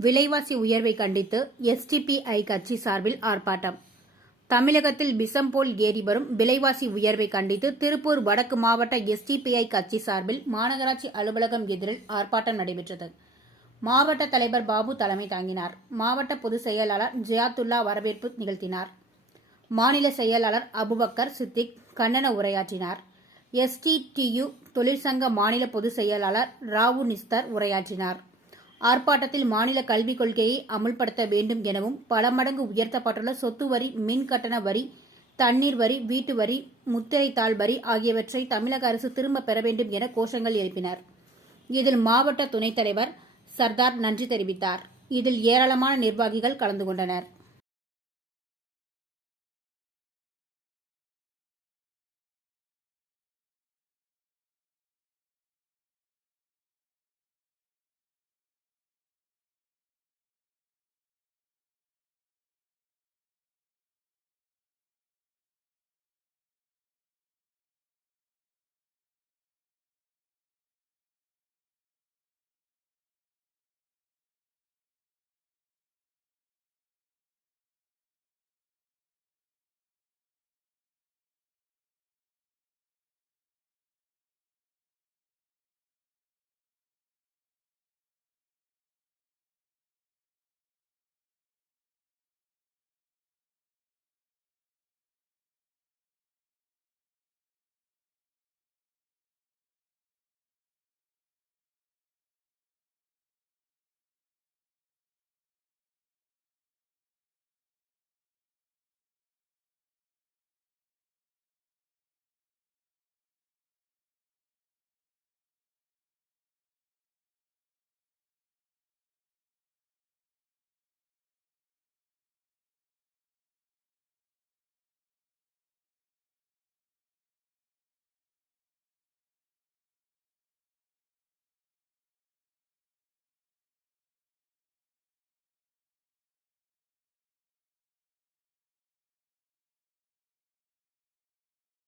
விலைவாசி உயர்வை கண்டித்து எஸ்டிபிஐ கட்சி சார்பில் ஆர்ப்பாட்டம். தமிழகத்தில் விஷம் போல் ஏறி வரும் விலைவாசி உயர்வை கண்டித்து திருப்பூர் வடக்கு மாவட்ட எஸ்டிபிஐ கட்சி சார்பில் மாநகராட்சி அலுவலகம் எதிரில் ஆர்ப்பாட்டம் நடைபெற்றது. மாவட்ட தலைவர் பாபு தலைமை தாங்கினார். மாவட்ட பொதுச் செயலாளர் ஜியாத்துல்லா வரவேற்பு நிகழ்த்தினார். மாநில செயலாளர் அபுபக்கர் சித்திக் கண்டன உரையாற்றினார். எஸ்டிடியு தொழிற்சங்க மாநில பொதுச் செயலாளர் ராவு நிஸ்தர் உரையாற்றினார். ஆர்ப்பாட்டத்தில் மாநில கல்விக் கொள்கையை அமுல்படுத்த வேண்டும் எனவும் பல மடங்கு உயர்த்தப்பட்டுள்ள சொத்து வரி மின் கட்டண வரி தண்ணீர் வரி வீட்டு வரி முத்திரைத்தாள் வரி ஆகியவற்றை தமிழக அரசு திரும்பப் பெற வேண்டும் என கோஷங்கள் எழுப்பினர். இதில் மாவட்ட துணைத் தலைவர் சர்தார் நன்றி தெரிவித்தார். இதில் ஏராளமான நிர்வாகிகள் கலந்து கொண்டனர்.